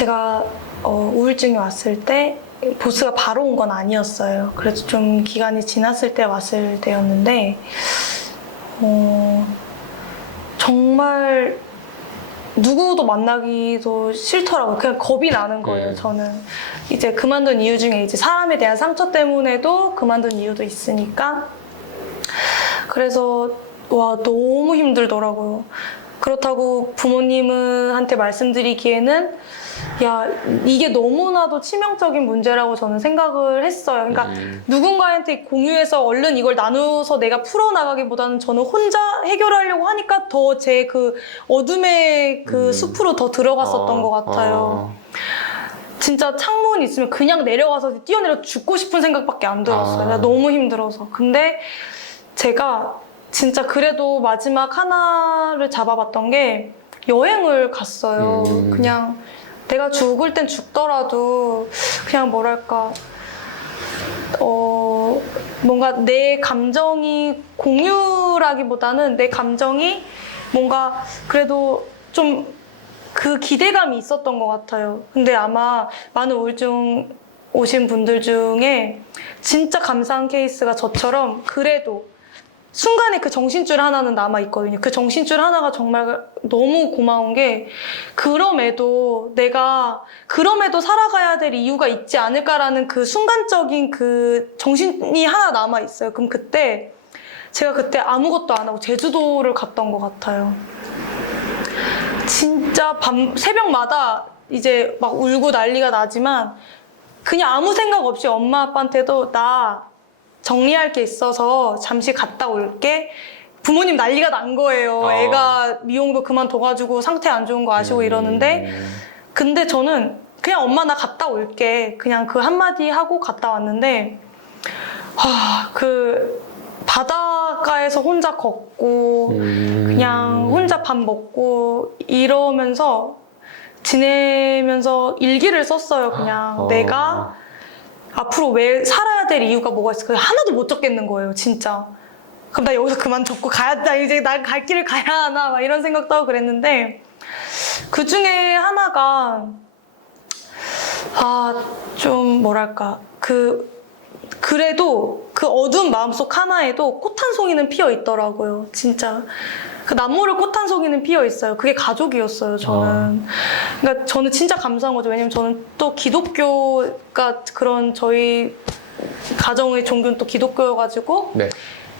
제가 어, 우울증이 왔을 때 보스가 바로 온 건 아니었어요. 그래서 좀 기간이 지났을 때 왔을 때였는데 어, 정말 누구도 만나기도 싫더라고요. 그냥 겁이 나는 거예요, 네. 저는. 이제 그만둔 이유 중에 이제 사람에 대한 상처 때문에도 그만둔 이유도 있으니까. 그래서, 와, 너무 힘들더라고요. 그렇다고 부모님은 한테 말씀드리기에는 야 이게 너무나도 치명적인 문제라고 저는 생각을 했어요. 그러니까 음. 누군가한테 공유해서 얼른 이걸 나누어서 내가 풀어 나가기보다는 저는 혼자 해결하려고 하니까 더 제 그 어둠의 그 음. 숲으로 더 들어갔었던 어, 것 같아요. 진짜 창문 있으면 그냥 내려가서 뛰어내려 죽고 싶은 생각밖에 안 들었어요. 아. 나 너무 힘들어서. 근데 제가 진짜 그래도 마지막 하나를 잡아봤던 게 여행을 갔어요. 음. 그냥 내가 죽을 땐 죽더라도 그냥 뭐랄까 어 뭔가 내 감정이 공유라기보다는 내 감정이 뭔가 그래도 좀 그 기대감이 있었던 것 같아요. 근데 아마 많은 우울증 오신 분들 중에 진짜 감사한 케이스가 저처럼 그래도 순간에 그 정신줄 하나는 남아 있거든요. 그 정신줄 하나가 정말 너무 고마운 게 그럼에도 내가 그럼에도 살아가야 될 이유가 있지 않을까라는 그 순간적인 그 정신이 하나 남아 있어요. 그럼 그때 제가 그때 아무것도 안 하고 제주도를 갔던 것 같아요. 진짜 밤 새벽마다 이제 막 울고 난리가 나지만 그냥 아무 생각 없이 엄마 아빠한테도 나 정리할 게 있어서 잠시 갔다 올게. 부모님 난리가 난 거예요. 어. 애가 미용도 그만둬가지고 상태 안 좋은 거 아시고 이러는데 음. 근데 저는 그냥 엄마 나 갔다 올게. 그냥 그 한마디 하고 갔다 왔는데, 와, 그, 바닷가에서 혼자 걷고, 음. 그냥 혼자 밥 먹고, 이러면서 지내면서 일기를 썼어요. 그냥 어. 내가 앞으로 왜 살아야 될 이유가 뭐가 있을까? 하나도 못 적겠는 거예요, 진짜. 그럼 나 여기서 그만 적고 가야, 나 이제 나갈 길을 가야 하나, 막 이런 생각도 하고 그랬는데, 그 중에 하나가, 아, 좀, 뭐랄까, 그, 그래도 그 어두운 마음속 하나에도 꽃 한 송이는 피어 있더라고요, 진짜. 그 나무를 꽃 한 송이는 피어 있어요. 그게 가족이었어요, 저는. 그러니까 저는 진짜 감사한 거죠. 왜냐면 저는 또 기독교가 그런 저희 가정의 종교는 또 기독교여가지고 네.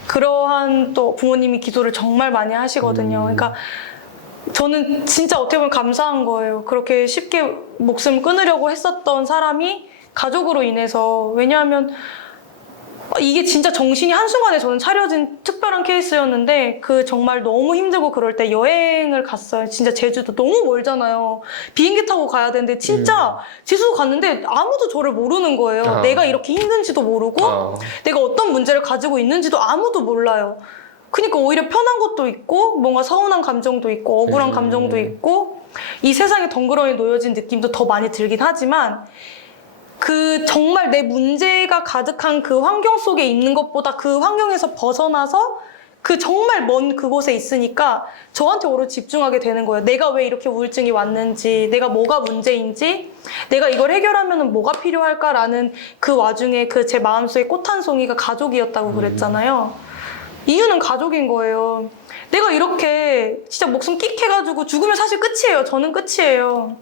그러한 또 부모님이 기도를 정말 많이 하시거든요. 음. 그러니까 저는 진짜 어떻게 보면 감사한 거예요. 그렇게 쉽게 목숨 끊으려고 했었던 사람이 가족으로 인해서 왜냐하면 이게 진짜 정신이 한순간에 저는 차려진 특별한 케이스였는데 그 정말 너무 힘들고 그럴 때 여행을 갔어요. 진짜 제주도 너무 멀잖아요. 비행기 타고 가야 되는데 진짜 제주도 갔는데 아무도 저를 모르는 거예요. 아. 내가 이렇게 힘든지도 모르고 어. 내가 어떤 문제를 가지고 있는지도 아무도 몰라요. 그러니까 오히려 편한 것도 있고 뭔가 서운한 감정도 있고 억울한 음. 감정도 있고 이 세상에 덩그러니 놓여진 느낌도 더 많이 들긴 하지만 그 정말 내 문제가 가득한 그 환경 속에 있는 것보다 그 환경에서 벗어나서 그 정말 먼 그곳에 있으니까 저한테 오로 집중하게 되는 거예요. 내가 왜 이렇게 우울증이 왔는지, 내가 뭐가 문제인지, 내가 이걸 해결하면 뭐가 필요할까라는 그 와중에 그 제 마음속에 꽃 한 송이가 가족이었다고 그랬잖아요. 이유는 가족인 거예요. 내가 이렇게 진짜 목숨 끽 해가지고 죽으면 사실 끝이에요. 저는 끝이에요.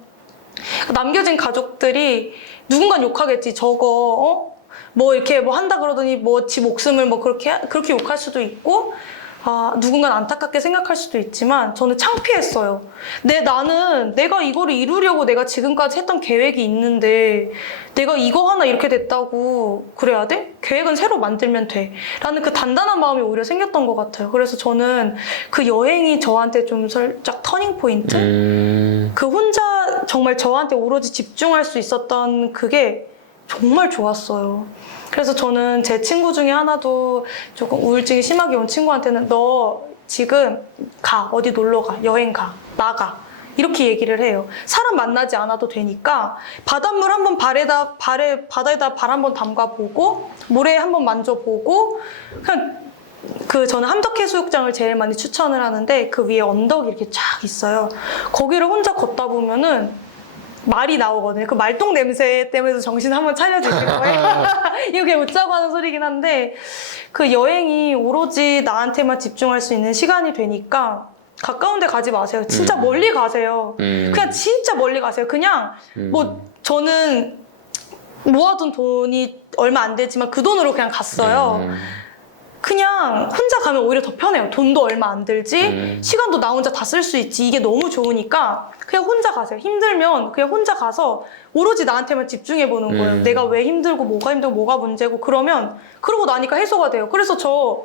남겨진 가족들이 누군가 욕하겠지. 저거 어? 뭐 이렇게 뭐 한다 그러더니 뭐 지 목숨을 뭐 그렇게 하- 그렇게 욕할 수도 있고 아 누군가 안타깝게 생각할 수도 있지만 저는 창피했어요. 내 나는 내가 이거를 이루려고 내가 지금까지 했던 계획이 있는데 내가 이거 하나 이렇게 됐다고 그래야 돼? 계획은 새로 만들면 돼. 라는 그 단단한 마음이 오히려 생겼던 것 같아요. 그래서 저는 그 여행이 저한테 좀 살짝 터닝 포인트? 음. 그 혼자 정말 저한테 오로지 집중할 수 있었던 그게 정말 좋았어요. 그래서 저는 제 친구 중에 하나도 조금 우울증이 심하게 온 친구한테는 너 지금 가 어디 놀러 가 여행 가 나가 이렇게 얘기를 해요. 사람 만나지 않아도 되니까 바닷물 한번 발에다 발에 바다에다 발 한번 담가 보고 모래 한번 만져 보고 그냥 그 저는 함덕해수욕장을 제일 많이 추천을 하는데 그 위에 언덕이 이렇게 쫙 있어요. 거기를 혼자 걷다 보면은 말이 나오거든요. 그 말똥 냄새 때문에도 정신 한번 차려주실 거예요. 이거 그냥 웃자고 하는 소리긴 한데 그 여행이 오로지 나한테만 집중할 수 있는 시간이 되니까 가까운 데 가지 마세요. 진짜 음. 멀리 가세요. 음. 그냥 진짜 멀리 가세요. 그냥 음. 뭐 저는 모아둔 돈이 얼마 안 되지만 그 돈으로 그냥 갔어요. 음. 그냥 혼자 가면 오히려 더 편해요. 돈도 얼마 안 들지, 음. 시간도 나 혼자 다 쓸 수 있지. 이게 너무 좋으니까 그냥 혼자 가세요. 힘들면 그냥 혼자 가서 오로지 나한테만 집중해 보는 거예요. 음. 내가 왜 힘들고 뭐가 힘들고 뭐가 문제고 그러면 그러고 나니까 해소가 돼요. 그래서 저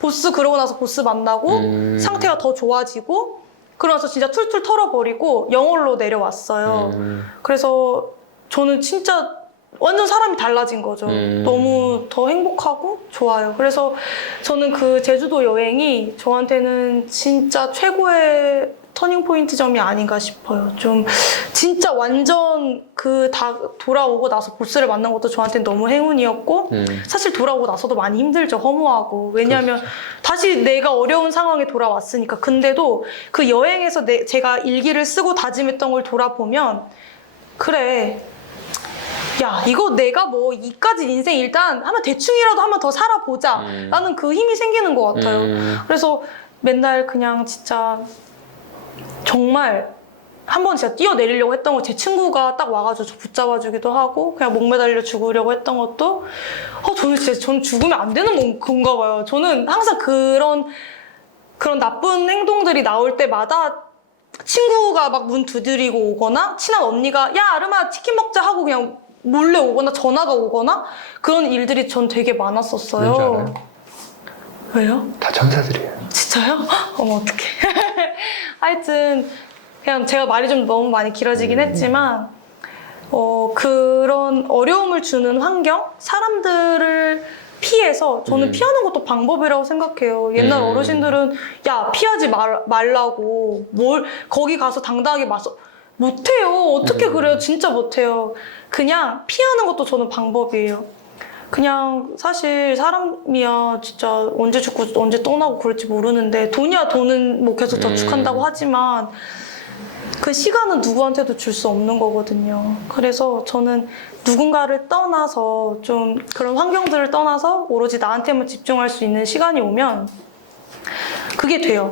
보스 그러고 나서 보스 만나고 음. 상태가 더 좋아지고 그러면서 진짜 툴툴 털어버리고 영월로 내려왔어요. 음. 그래서 저는 진짜 완전 사람이 달라진 거죠. 음. 너무 더 행복하고 좋아요. 그래서 저는 그 제주도 여행이 저한테는 진짜 최고의 터닝 포인트 점이 아닌가 싶어요. 좀 진짜 완전 그 다 돌아오고 나서 보스를 만난 것도 저한테는 너무 행운이었고 음. 사실 돌아오고 나서도 많이 힘들죠. 허무하고. 왜냐하면 그렇죠. 다시 내가 어려운 상황에 돌아왔으니까. 근데도 그 여행에서 내, 제가 일기를 쓰고 다짐했던 걸 돌아보면 그래. 야, 이거 내가 뭐 이까지 인생 일단 한번 대충이라도 한번 더 살아보자. 음. 라는 그 힘이 생기는 것 같아요. 음. 그래서 맨날 그냥 진짜 정말 한번 진짜 뛰어내리려고 했던 거 제 친구가 딱 와가지고 저 붙잡아주기도 하고 그냥 목 매달려 죽으려고 했던 것도 어 저는 진짜 저는 죽으면 안 되는 건- 건가 봐요. 저는 항상 그런 그런 나쁜 행동들이 나올 때마다 친구가 막 문 두드리고 오거나 친한 언니가 야 아름아 치킨 먹자 하고 그냥 몰래 오거나 전화가 오거나 그런 일들이 전 되게 많았었어요. 왠지 알아요? 왜요? 다 천사들이에요. 진짜요? 어머 어떡해. 하여튼 그냥 제가 말이 좀 너무 많이 길어지긴 음. 했지만 어, 그런 어려움을 주는 환경, 사람들을 피해서 저는 음. 피하는 것도 방법이라고 생각해요. 옛날 음. 어르신들은 야 피하지 말, 말라고 뭘 거기 가서 당당하게 맞서 못해요. 어떻게 음. 그래요? 진짜 못해요. 그냥 피하는 것도 저는 방법이에요. 그냥 사실 사람이야 진짜 언제 죽고 언제 떠나고 그럴지 모르는데 돈이야 돈은 뭐 계속 음. 저축한다고 하지만 그 시간은 누구한테도 줄 수 없는 거거든요. 그래서 저는 누군가를 떠나서 좀 그런 환경들을 떠나서 오로지 나한테만 집중할 수 있는 시간이 오면 그게 돼요.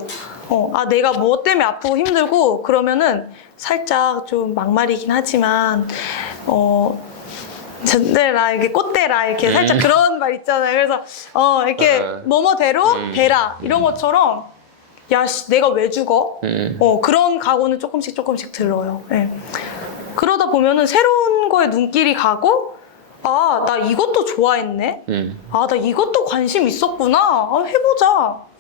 어, 아, 내가 무엇 때문에 아프고 힘들고 그러면은 살짝 좀 막말이긴 하지만, 어, 전대라, 이렇게 꽃대라, 이렇게 음. 살짝 그런 말 있잖아요. 그래서, 어, 이렇게 네. 뭐뭐대로 음. 되라. 이런 것처럼, 야, 씨, 내가 왜 죽어? 음. 어, 그런 각오는 조금씩 조금씩 들어요. 예. 그러다 보면은 새로운 거에 눈길이 가고, 아, 나 이것도 좋아했네? 음. 아, 나 이것도 관심 있었구나. 아, 해보자.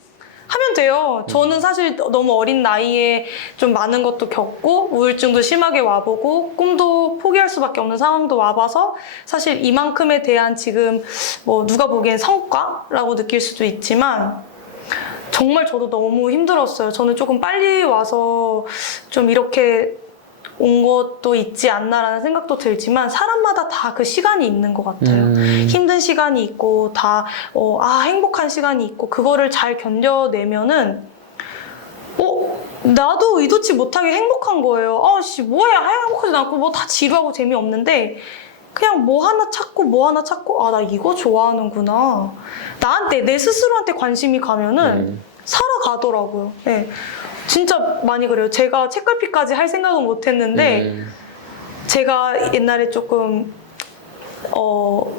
하면 돼요. 저는 사실 너무 어린 나이에 좀 많은 것도 겪고, 우울증도 심하게 와보고, 꿈도 포기할 수밖에 없는 상황도 와봐서, 사실 이만큼에 대한 지금, 뭐, 누가 보기엔 성과라고 느낄 수도 있지만, 정말 저도 너무 힘들었어요. 저는 조금 빨리 와서 좀 이렇게 온 것도 있지 않나라는 생각도 들지만, 사람마다 다 그 시간이 있는 것 같아요. 음. 힘든 시간이 있고 다 어, 아, 행복한 시간이 있고 그거를 잘 견뎌내면은 어 나도 의도치 못하게 행복한 거예요. 아씨 뭐야 행복하지 않고 뭐 다 지루하고 재미없는데 그냥 뭐 하나 찾고 뭐 하나 찾고 아 나 이거 좋아하는구나. 나한테 내 스스로한테 관심이 가면은 음. 살아가더라고요. 예. 진짜 많이 그래요. 제가 책갈피까지 할 생각은 못 했는데 음. 제가 옛날에 조금 어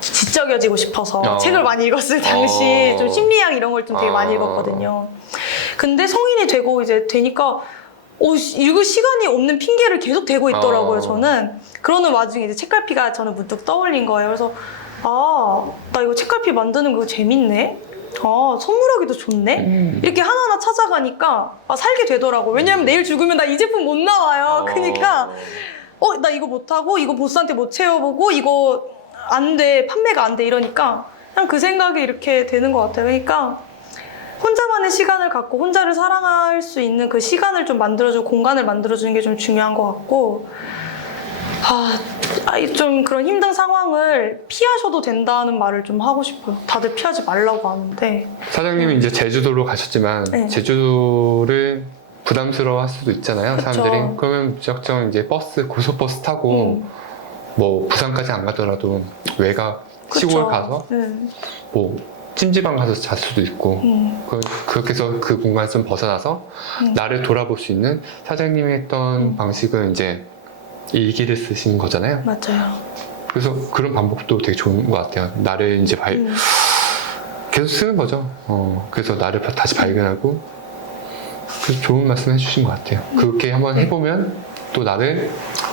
지적여지고 싶어서 어. 책을 많이 읽었을 당시 어. 좀 심리학 이런 걸 좀 되게 많이 어. 읽었거든요. 근데 성인이 되고 이제 되니까 어, 씨, 읽을 시간이 없는 핑계를 계속 대고 있더라고요. 어. 저는 그러는 와중에 이제 책갈피가 저는 문득 떠올린 거예요. 그래서 아 나 이거 책갈피 만드는 거 재밌네. 아 선물하기도 좋네. 음. 이렇게 하나하나 찾아가니까 아, 살게 되더라고. 왜냐면 내일 죽으면 나 이 제품 못 나와요. 그러니까 어, 나 이거 못하고, 이거 보스한테 못 채워보고, 이거 안 돼, 판매가 안 돼, 이러니까, 그냥 그 생각이 이렇게 되는 것 같아요. 그러니까, 혼자만의 시간을 갖고, 혼자를 사랑할 수 있는 그 시간을 좀 만들어주고, 공간을 만들어주는 게 좀 중요한 것 같고, 아, 아, 좀 그런 힘든 상황을 피하셔도 된다는 말을 좀 하고 싶어요. 다들 피하지 말라고 하는데. 사장님이 이제 제주도로 가셨지만 네. 제주도를 부담스러워할 수도 있잖아요, 그쵸. 사람들이. 그러면 무작정 이제 버스, 고속버스 타고 음, 뭐 부산까지 안 가더라도 외곽 그쵸. 시골 가서 네. 뭐 찜질방 가서 잘 수도 있고 음, 그, 그렇게 해서 그 공간에서 좀 벗어나서 음. 나를 돌아볼 수 있는 사장님이 했던 음. 방식은 이제 일기를 쓰시는 거잖아요. 맞아요. 그래서 그런 방법도 되게 좋은 것 같아요. 나를 이제 발, 음, 계속 쓰는 거죠. 어, 그래서 나를 다시 발견하고 그래서 좋은 말씀 해주신 것 같아요. 그렇게 한번 네. 해보면 또 나를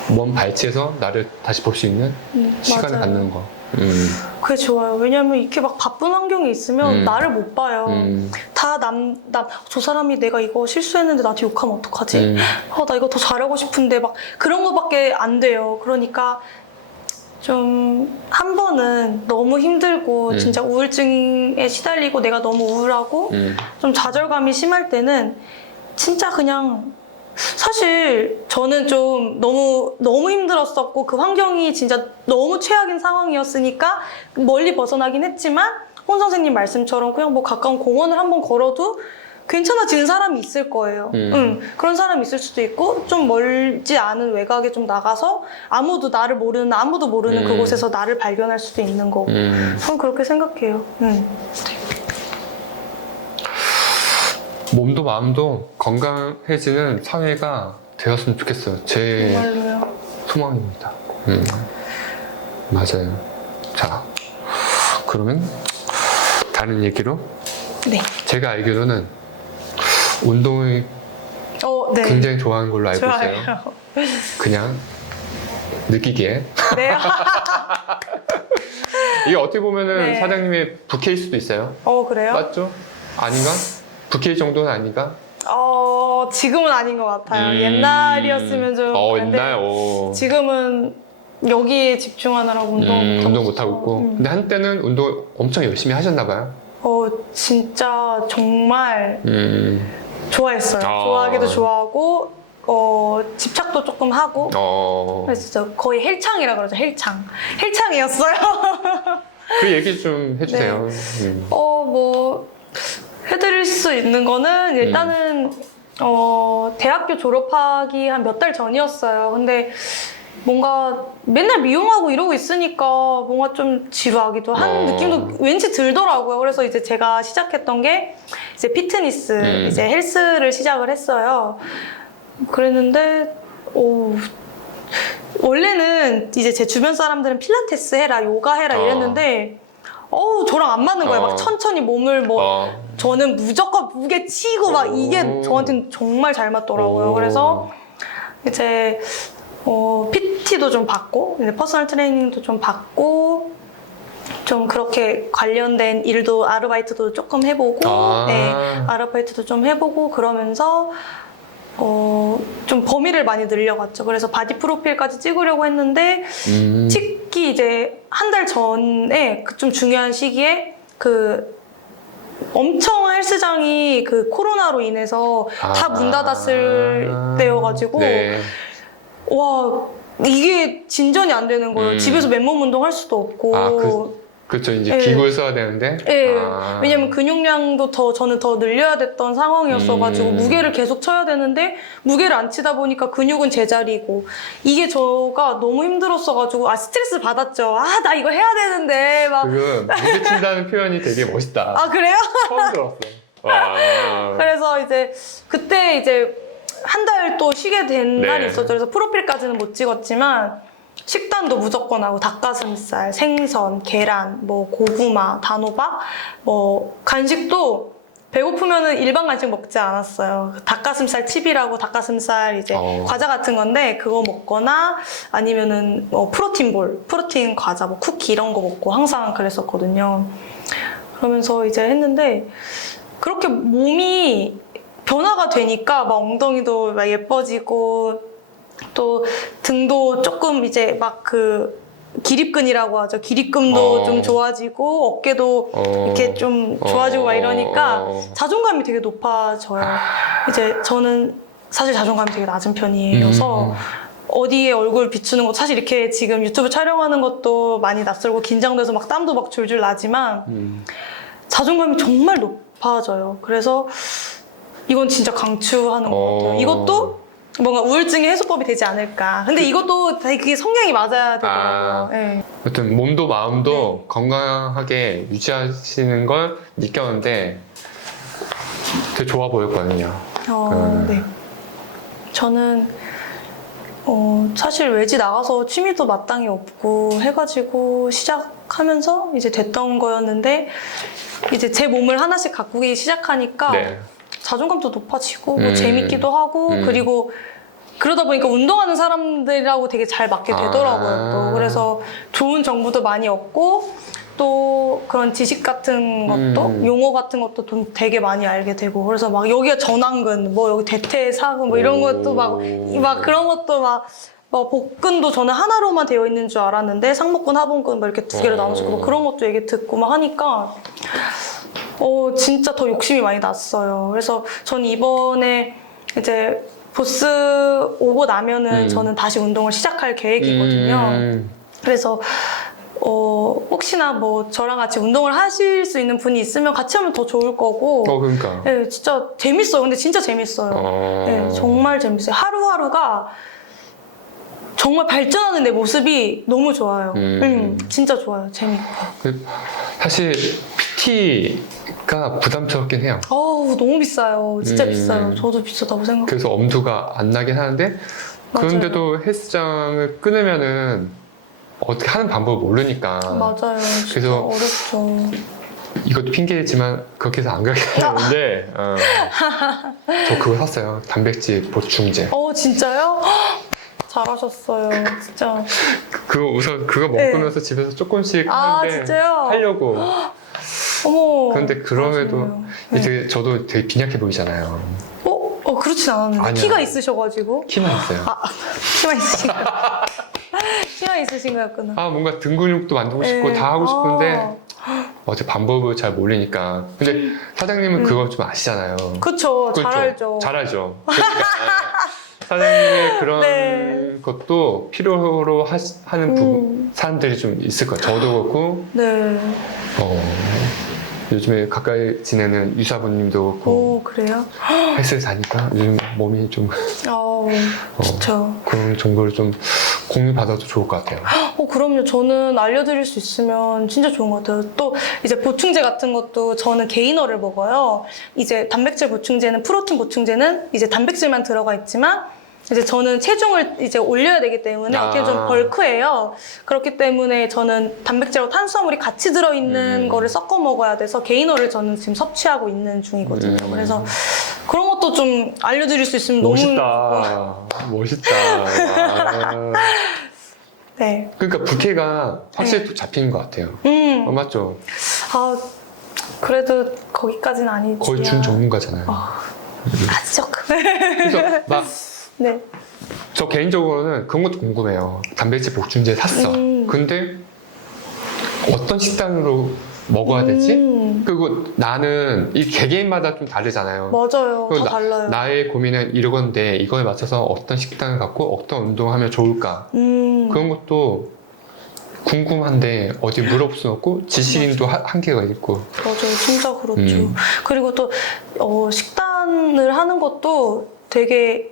먼 발치에서 나를 다시 볼 수 있는 음, 시간을 맞아요. 갖는 거. 음, 그게 좋아요. 왜냐면 이렇게 막 바쁜 환경에 있으면 음. 나를 못 봐요. 음, 다 남, 남, 저 사람이 내가 이거 실수했는데 나한테 욕하면 어떡하지? 음, 아, 나 이거 더 잘하고 싶은데 막 그런 거밖에 안 돼요. 그러니까 좀 한 번은 너무 힘들고 음. 진짜 우울증에 시달리고 내가 너무 우울하고 음, 좀 좌절감이 심할 때는 진짜 그냥 사실 저는 좀 너무 너무 힘들었었고 그 환경이 진짜 너무 최악인 상황이었으니까 멀리 벗어나긴 했지만 홍 선생님 말씀처럼 그냥 뭐 가까운 공원을 한번 걸어도 괜찮아지는 사람이 있을 거예요. 음. 응, 그런 사람이 있을 수도 있고 좀 멀지 않은 외곽에 좀 나가서 아무도 나를 모르는 아무도 모르는 음. 그곳에서 나를 발견할 수도 있는 거고. 음. 저는 그렇게 생각해요. 응. 몸도 마음도 건강해지는 사회가 되었으면 좋겠어요. 제 정말로요. 소망입니다. 음, 맞아요. 자, 그러면 다른 얘기로 네. 제가 알기로는 운동을 어, 네. 굉장히 좋아하는 걸로 알고 좋아요. 있어요. 그냥 느끼기에 네. 이게 어떻게 보면은 네. 사장님의 부캐일 수도 있어요. 어, 그래요? 맞죠? 아닌가? 부캐일 정도는 아닌가? 어, 지금은 아닌 것 같아요. 음. 옛날이었으면 좀. 어, 그런데 옛날. 오. 지금은 여기에 집중하느라고 운동 음, 못하고 운동 있어서. 못 하고 있고. 음. 근데 한때는 운동 엄청 열심히 하셨나 봐요. 어, 진짜 정말 음. 좋아했어요. 아. 좋아하기도 좋아하고, 어, 집착도 조금 하고. 어. 그래서 진짜 거의 헬창이라 그러죠, 헬창. 헬창이었어요. 그 얘기 좀 해주세요. 네. 음. 어, 뭐, 해드릴 수 있는 거는 일단은, 어, 대학교 졸업하기 한 몇 달 전이었어요. 근데 뭔가 맨날 미용하고 이러고 있으니까 뭔가 좀 지루하기도 한 어. 느낌도 왠지 들더라고요. 그래서 이제 제가 시작했던 게 이제 피트니스, 음. 이제 헬스를 시작을 했어요. 그랬는데, 오, 원래는 이제 제 주변 사람들은 필라테스 해라, 요가 해라 어. 이랬는데, 어우, 저랑 안 맞는 거예요. 어. 막 천천히 몸을 뭐, 어. 저는 무조건 무게 치고 막 이게 오. 저한테는 정말 잘 맞더라고요. 오. 그래서 이제, 어, PT도 좀 받고, 이제 퍼스널 트레이닝도 좀 받고, 좀 그렇게 관련된 일도 아르바이트도 조금 해보고, 아. 네, 아르바이트도 좀 해보고 그러면서 어, 좀 범위를 많이 늘려갔죠. 그래서 바디 프로필까지 찍으려고 했는데 음. 찍기 이제 한 달 전에 그 좀 중요한 시기에 그 엄청 헬스장이 그 코로나로 인해서 다 문 닫았을 아. 때여가지고 네. 와 이게 진전이 안 되는 거예요. 음. 집에서 맨몸 운동 할 수도 없고. 아, 그- 그렇죠. 이제 네. 기구를 써야 되는데. 예, 아. 왜냐면 근육량도 더 저는 더 늘려야 됐던 상황이었어가지고 음. 무게를 계속 쳐야 되는데 무게를 안 치다 보니까 근육은 제자리고 이게 저가 너무 힘들었어가지고 아 스트레스 받았죠. 아 나 이거 해야 되는데 막아그 무게 친다는 표현이 되게 멋있다. 그래요? 처음 들었어. 와. 그래서 이제 그때 이제 한 달 또 쉬게 된 네. 날이 있었죠. 그래서 프로필까지는 못 찍었지만 식단도 무조건 하고 닭가슴살, 생선, 계란, 뭐 고구마, 단호박, 뭐 간식도 배고프면은 일반 간식 먹지 않았어요. 닭가슴살 칩이라고 닭가슴살 이제 어. 과자 같은 건데 그거 먹거나 아니면은 뭐 프로틴 볼, 프로틴 과자, 뭐 쿠키 이런 거 먹고 항상 그랬었거든요. 그러면서 이제 했는데 그렇게 몸이 변화가 되니까 막 엉덩이도 막 예뻐지고 또 등도 조금 이제 막 그 기립근이라고 하죠. 기립근도 어. 좀 좋아지고 어깨도 어. 이렇게 좀 좋아지고 막 이러니까 어. 자존감이 되게 높아져요. 이제 저는 사실 자존감이 되게 낮은 편이어서 음. 어디에 얼굴 비추는 것 사실 이렇게 지금 유튜브 촬영하는 것도 많이 낯설고 긴장돼서 막 땀도 막 줄줄 나지만 음. 자존감이 정말 높아져요. 그래서 이건 진짜 강추하는 것 어. 같아요. 이것도 뭔가 우울증의 해소법이 되지 않을까. 근데 이것도 되게 그게 성향이 맞아야 되더라고요. 아. 네. 여튼 몸도 마음도 네. 건강하게 유지하시는 걸 느꼈는데 되게 좋아 보였거든요. 어, 음. 네. 저는 어, 사실 외지 나가서 취미도 마땅히 없고 해가지고 시작하면서 이제 됐던 거였는데 이제 제 몸을 하나씩 가꾸기 시작하니까 네. 자존감도 높아지고 뭐 음. 재밌기도 하고 음. 그리고 그러다 보니까 운동하는 사람들하고 되게 잘 맞게 되더라고요. 아. 또 그래서 좋은 정보도 많이 얻고 또 그런 지식 같은 것도 음. 용어 같은 것도 좀 되게 많이 알게 되고 그래서 막 여기가 전완근 뭐 여기 대퇴사근 뭐 이런 오. 것도 막 막 그런 것도 막 뭐 복근도 저는 하나로만 되어 있는 줄 알았는데 상복근, 하복근 뭐 이렇게 두 개로 어. 나눠서 뭐 그런 것도 얘기 듣고 막 하니까 어, 진짜 더 욕심이 많이 났어요. 그래서 전 이번에 이제 보스 오고 나면은 음. 저는 다시 운동을 시작할 계획이거든요. 음. 그래서 어, 혹시나 뭐 저랑 같이 운동을 하실 수 있는 분이 있으면 같이 하면 더 좋을 거고. 어, 그러니까. 네, 진짜 재밌어요. 근데 진짜 재밌어요. 어. 네, 정말 재밌어요. 하루하루가 정말 발전하는 내 모습이 너무 좋아요. 음. 음, 진짜 좋아요. 재밌고. 그, 사실 PT가 부담스럽긴 해요. 어우, 너무 비싸요. 진짜 음. 비싸요. 저도 비싸다고 생각해요. 그래서 엄두가 안 나긴 하는데. 그런데도 헬스장을 끊으면은 어떻게 하는 방법을 모르니까 맞아요. 진짜 그래서- 어렵죠. 이것도 핑계지만 그렇게 해서 안 가게 되는데 어. 저 그거 샀어요 단백질 보충제 어, 진짜요? 헉, 잘하셨어요. 진짜. 그거 우선 그거 네. 먹으면서 집에서 조금씩 아, 하는데 진짜요? 하려고 어머. 그런데 그럼에도 잘하시네요. 네. 되게 저도 되게 빈약해 보이잖아요 어, 어, 그렇진 않았는데. 아니요. 키가 있으셔가지고. 키만 있어요 아, 키만 있으신 거요 키만 있으신 거였구나. 아 뭔가 등 근육도 만들고 싶고 네. 다 하고 싶은데 아, 어제 방법을 잘 모르니까 근데 사장님은 음. 그거 좀 아시잖아요 그쵸. 잘 그렇죠? 알죠. 잘 알죠. 그러니까 사장님의 그런 네. 것도 필요로 하, 는 부분, 음, 사람들이 좀 있을 거예요. 저도 그렇고, 네. 어, 요즘에 가까이 지내는 유사부님도 그렇고, 오, 그래요? 헬스에 다니까 요즘 몸이 좀 어, 어, 좋죠. 그런 정보를 좀 공유받아도 좋을 것 같아요. 어, 그럼요. 저는 알려드릴 수 있으면 진짜 좋은 것 같아요. 또 이제 보충제 같은 것도 저는 게이너를 먹어요. 이제 단백질 보충제는 프로틴 보충제는 이제 단백질만 들어가 있지만 이제 저는 체중을 이제 올려야 되기 때문에 아. 어떻게 좀 벌크예요. 그렇기 때문에 저는 단백질하고 탄수화물이 같이 들어있는 음. 거를 섞어 먹어야 돼서 게이너를 저는 지금 섭취하고 있는 중이거든요. 음. 그래서 그런 것도 좀 알려드릴 수 있으면 너무 멋있다. 멋있다. 아. 네. 그러니까 부캐가 확실히 또 잡히는 것 같아요. 음. 어, 맞죠? 아, 그래도 거기까지는 아니지. 거의 준 전문가잖아요. 아, 아직 그래서 막 네. 저 개인적으로는 그런 것도 궁금해요. 단백질 보충제 샀어. 음. 근데 어떤 식단으로 먹어야 되지? 음, 그리고 나는 이 개개인마다 좀 다르잖아요. 맞아요. 다 달라요. 나의 고민은 이러건데 이거에 맞춰서 어떤 식단을 갖고 어떤 운동을 하면 좋을까? 음, 그런 것도 궁금한데 어디 물어볼 수 없고 지식인도 하- 한계가 있고. 맞아요. 진짜 그렇죠. 음. 그리고 또 어, 식단을 하는 것도 되게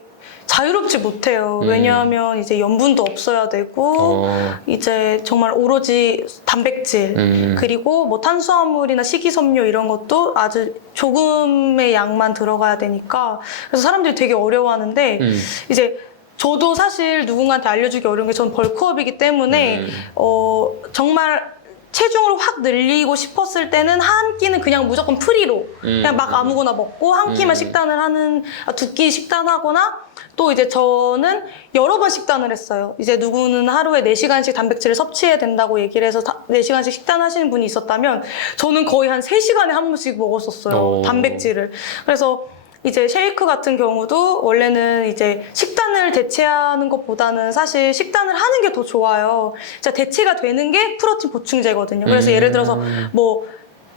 자유롭지 못해요. 음. 왜냐하면 이제 염분도 없어야 되고 어, 이제 정말 오로지 단백질 음, 그리고 뭐 탄수화물이나 식이섬유 이런 것도 아주 조금의 양만 들어가야 되니까 그래서 사람들이 되게 어려워하는데 음, 이제 저도 사실 누군가한테 알려주기 어려운 게 전 벌크업이기 때문에 음. 어 정말 체중을 확 늘리고 싶었을 때는 한 끼는 그냥 무조건 프리로 그냥 막 아무거나 먹고 한 끼만 음. 식단을 하는 두 끼 식단하거나 또 이제 저는 여러 번 식단을 했어요. 이제 누구는 하루에 4시간씩 단백질을 섭취해야 된다고 얘기를 해서 다- 4시간씩 식단하시는 분이 있었다면 저는 거의 한 3시간에 한 번씩 먹었었어요. 오. 단백질을. 그래서 이제 쉐이크 같은 경우도 원래는 이제 식단을 대체하는 것보다는 사실 식단을 하는 게 더 좋아요. 자, 대체가 되는 게 프로틴 보충제거든요. 그래서 음. 예를 들어서 뭐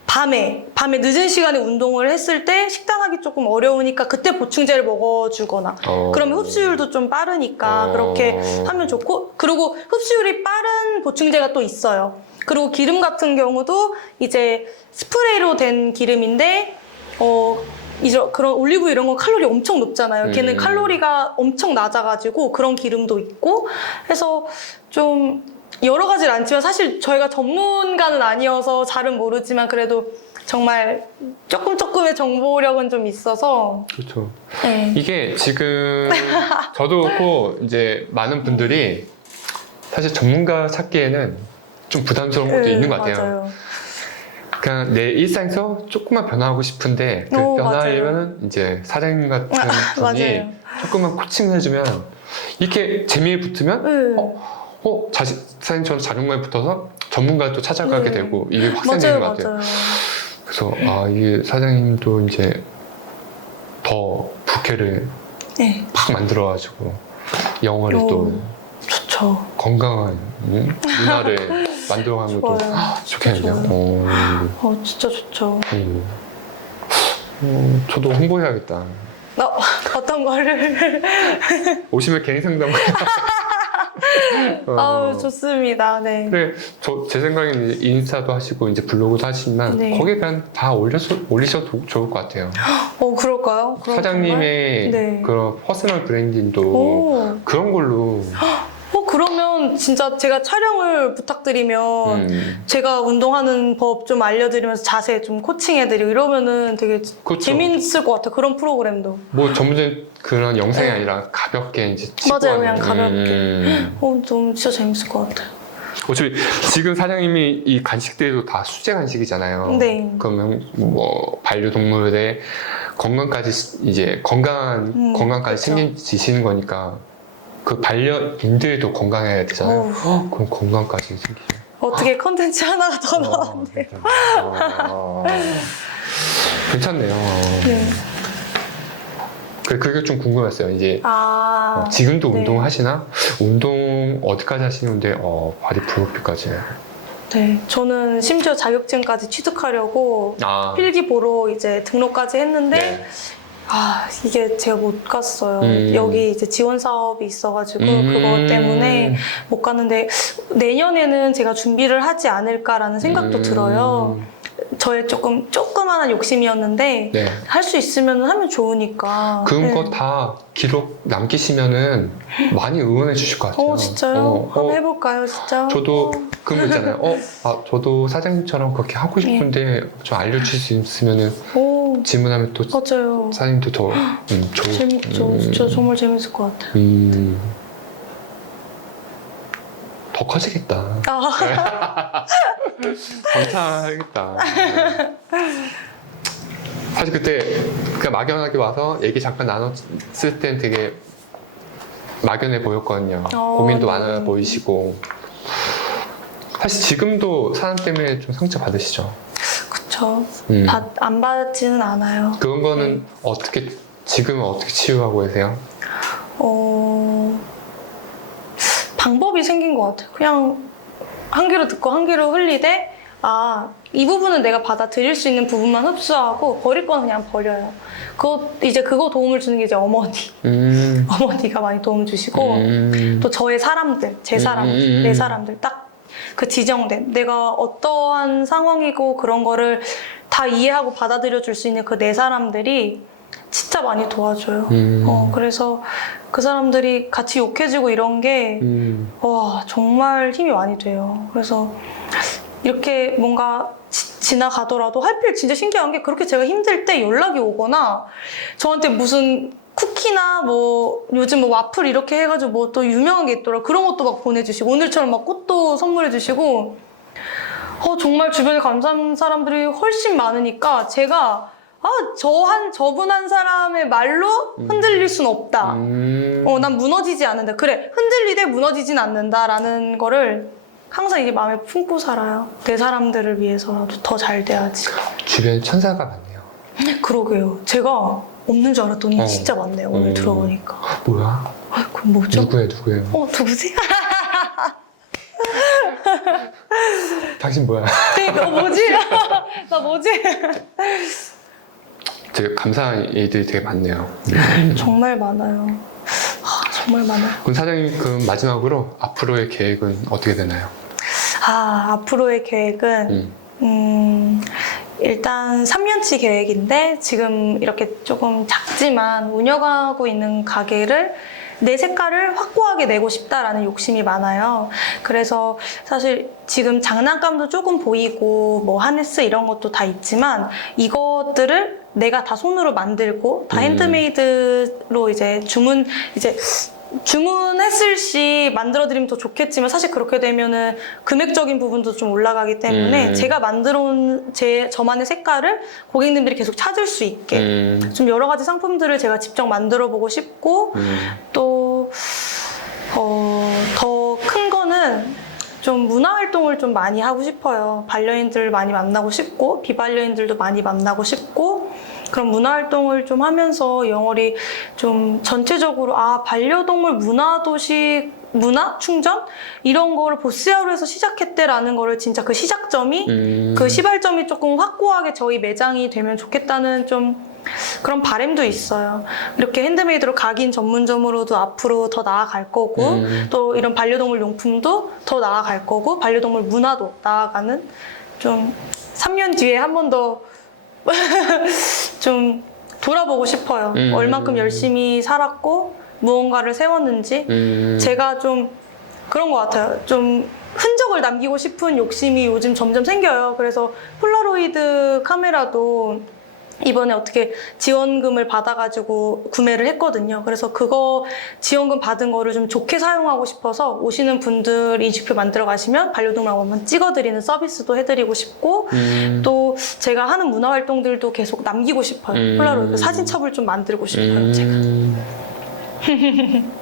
밤에 밤에 늦은 시간에 운동을 했을 때 식단하기 조금 어려우니까 그때 보충제를 먹어주거나 어. 그러면 흡수율도 좀 빠르니까 어. 그렇게 하면 좋고 그리고 흡수율이 빠른 보충제가 또 있어요. 그리고 기름 같은 경우도 이제 스프레이로 된 기름인데 어 이런 그런 올리브 이런 건 칼로리 엄청 높잖아요. 걔는 음. 칼로리가 엄청 낮아가지고 그런 기름도 있고 해서 좀 여러 가지를 않지만 사실 저희가 전문가는 아니어서 잘은 모르지만 그래도 정말 조금 조금의 정보력은 좀 있어서 그렇죠. 네. 이게 지금 저도 그렇고 이제 많은 분들이 사실 전문가 찾기에는 좀 부담스러운 것도 네, 있는 것 같아요. 맞아요. 그냥 내 일상에서 조금만 변화하고 싶은데 그 오, 변화하려면 이제 사장님 같은 분이 아, 맞아요. 조금만 코칭을 해주면 이렇게 재미에 붙으면 네. 어, 자, 사장님처럼 자존감에 붙어서 전문가를 또 찾아가게 네. 되고 이게 확산되는 맞아요, 것 같아요. 맞아요. 그래서 아 이게 사장님도 이제 더 부캐를 네, 팍 만들어가지고 영어를 오. 또 좋죠. 건강한 음, 문화를 만들어가는 것도 좋아요. 좋겠네요. 어, 어, 진짜 좋죠. 음. 어, 저도 홍보해야겠다. 어, 어떤 거를? 오시면 개인 상담. 어. 아우, 좋습니다. 네. 그래, 저, 제 생각에는 인스타도 하시고 이제 블로그도 하시지만 네. 거기에 그냥 다 올려서, 올리셔도 좋을 것 같아요. 어, 그럴까요? 그럼 사장님의 정말? 네. 그런 퍼스널 브랜딩도 오. 그런 걸로 어, 그러면 진짜 제가 촬영을 부탁드리면 음, 제가 운동하는 법 좀 알려드리면서 자세 좀 코칭해드리고 이러면은 되게 그렇죠. 재밌을 것 같아요. 그런 프로그램도. 뭐 전문적인 그런 영상이 네. 아니라 가볍게 이제 맞아요, 하는. 그냥 가볍게. 음. 어, 너무 진짜 재밌을 것 같아요. 어차피 지금 사장님이 이 간식들도 다 수제 간식이잖아요. 네. 그러면 뭐 반려동물의 건강까지 이제 건강한 음, 건강까지 그쵸. 챙겨지시는 거니까 그 반려인들도 건강해야 되잖아요. 헉, 그럼 건강까지 챙기죠. 어떻게 컨텐츠 하나가 더 어, 나왔네. 어, 괜찮네요. 네. 그- 그게 좀 궁금했어요. 이제 아. 어, 지금도 네. 운동하시나? 운동 어디까지 하시는데 어, 바디 프로필까지. 네. 저는 심지어 자격증까지 취득하려고 아, 필기 보러 이제 등록까지 했는데 네. 아 이게 제가 못 갔어요. 음. 여기 이제 지원 사업이 있어가지고 음. 그것 때문에 못 갔는데 내년에는 제가 준비를 하지 않을까라는 생각도 음. 들어요. 저의 조금 조그마한 욕심이었는데 네. 할 수 있으면 하면 좋으니까. 그런 네. 거다 기록 남기시면은 많이 응원해 주실 것 같아요. 어 진짜요? 어, 한번 어, 해볼까요, 진짜? 저도 그런 거 있잖아요. 어, 아, 저도 사장님처럼 그렇게 하고 싶은데 좀 알려주실 수 있으면은 오 질문하면 또 맞아요. 사장님도 더 음, 좋. 재밌죠. 음, 진짜 정말 재밌을 것 같아요. 음, 더 커지겠다. 아, 감사하겠다. 사실 그때 그냥 막연하게 와서 얘기 잠깐 나눴을 땐 되게 막연해 보였거든요. 어, 고민도 네. 많아 보이시고. 사실 지금도 사람 때문에 좀 상처 받으시죠. 그쵸. 음. 받, 안 받지는 않아요. 그런 거는 네. 어떻게 지금은 어떻게 치유하고 계세요? 어, 방법이 생긴 것 같아요. 그냥 한 귀로 듣고 한 귀로 흘리되, 아, 이 부분은 내가 받아들일 수 있는 부분만 흡수하고 버릴 건 그냥 버려요. 그거, 이제 그거 도움을 주는 게 이제 어머니. 음. 어머니가 많이 도움을 주시고, 음. 또 저의 사람들, 제 사람들, 음. 내 사람들, 딱 그 지정된 내가 어떠한 상황이고 그런 거를 다 이해하고 받아들여 줄 수 있는 그 내 사람들이 진짜 많이 도와줘요. 음. 어, 그래서 그 사람들이 같이 욕해주고 이런 게, 음. 와, 정말 힘이 많이 돼요. 그래서 이렇게 뭔가 지, 지나가더라도 하필 진짜 신기한 게 그렇게 제가 힘들 때 연락이 오거나 저한테 무슨 쿠키나 뭐 요즘 뭐 와플 이렇게 해가지고 뭐 또 유명한 게 있더라 그런 것도 막 보내주시고 오늘처럼 막 꽃도 선물해주시고 어 정말 주변에 감사한 사람들이 훨씬 많으니까 제가 아 저 한 저분 한 사람의 말로 흔들릴 순 없다. 음. 어, 난 무너지지 않는다. 그래, 흔들리되 무너지진 않는다라는 거를 항상 이게 마음에 품고 살아요. 내 사람들을 위해서라도 더 잘 돼야지. 주변에 천사가 많네요. 그러게요. 제가 없는 줄 알았더니 어. 진짜 많네요. 오늘 어. 들어보니까. 뭐야? 아, 그럼 뭐죠? 누구예요, 누구예요? 어, 누구지? 당신 뭐야? 그러니까 어, 뭐지? 나 뭐지? 되게 감사한 일들이 되게 많네요. 정말 많아요. 아, 정말 많아요. 그럼 사장님 그 마지막으로 앞으로의 계획은 어떻게 되나요? 아, 앞으로의 계획은 음. 음, 일단 3년치 계획인데 지금 이렇게 조금 작지만 운영하고 있는 가게를 내 색깔을 확고하게 내고 싶다라는 욕심이 많아요. 그래서 사실 지금 장난감도 조금 보이고 뭐 하네스 이런 것도 다 있지만 이것들을 내가 다 손으로 만들고 다 음. 핸드메이드로 이제 주문 이제 주문했을 시 만들어드리면 더 좋겠지만 사실 그렇게 되면은 금액적인 부분도 좀 올라가기 때문에 음. 제가 만들어온 제 저만의 색깔을 고객님들이 계속 찾을 수 있게 음, 좀 여러 가지 상품들을 제가 직접 만들어 보고 싶고 음, 또, 어, 더큰 거는 좀 문화 활동을 좀 많이 하고 싶어요. 반려인들 많이 만나고 싶고, 비반려인들도 많이 만나고 싶고, 그런 문화 활동을 좀 하면서 영월이 좀 전체적으로, 아, 반려동물 문화도시, 문화? 충전? 이런 거를 보스야로에서 시작했대라는 거를 진짜 그 시작점이 음. 그 시발점이 조금 확고하게 저희 매장이 되면 좋겠다는 좀 그런 바램도 있어요. 이렇게 핸드메이드로 각인 전문점으로도 앞으로 더 나아갈 거고 음. 또 이런 반려동물 용품도 더 나아갈 거고 반려동물 문화도 나아가는 좀 3년 뒤에 한 번 더 좀 돌아보고 싶어요. 음. 얼만큼 열심히 살았고 무언가를 세웠는지 음, 제가 좀 그런 것 같아요. 좀 흔적을 남기고 싶은 욕심이 요즘 점점 생겨요. 그래서 폴라로이드 카메라도 이번에 어떻게 지원금을 받아가지고 구매를 했거든요. 그래서 그거 지원금 받은 거를 좀 좋게 사용하고 싶어서 오시는 분들 인식표 만들어 가시면 반려동물 한번 찍어드리는 서비스도 해드리고 싶고 음, 또 제가 하는 문화 활동들도 계속 남기고 싶어요. 음. 폴라로이드 사진첩을 좀 만들고 싶어요. 제가. 음.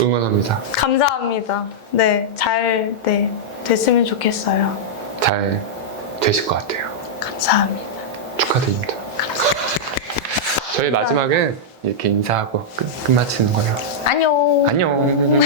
응원합니다. 감사합니다. 네, 잘, 네, 됐으면 좋겠어요. 잘 되실 것 같아요. 감사합니다. 축하드립니다. 저희 마지막에 이렇게 인사하고 끝, 끝마치는 거예요. 안녕. 안녕.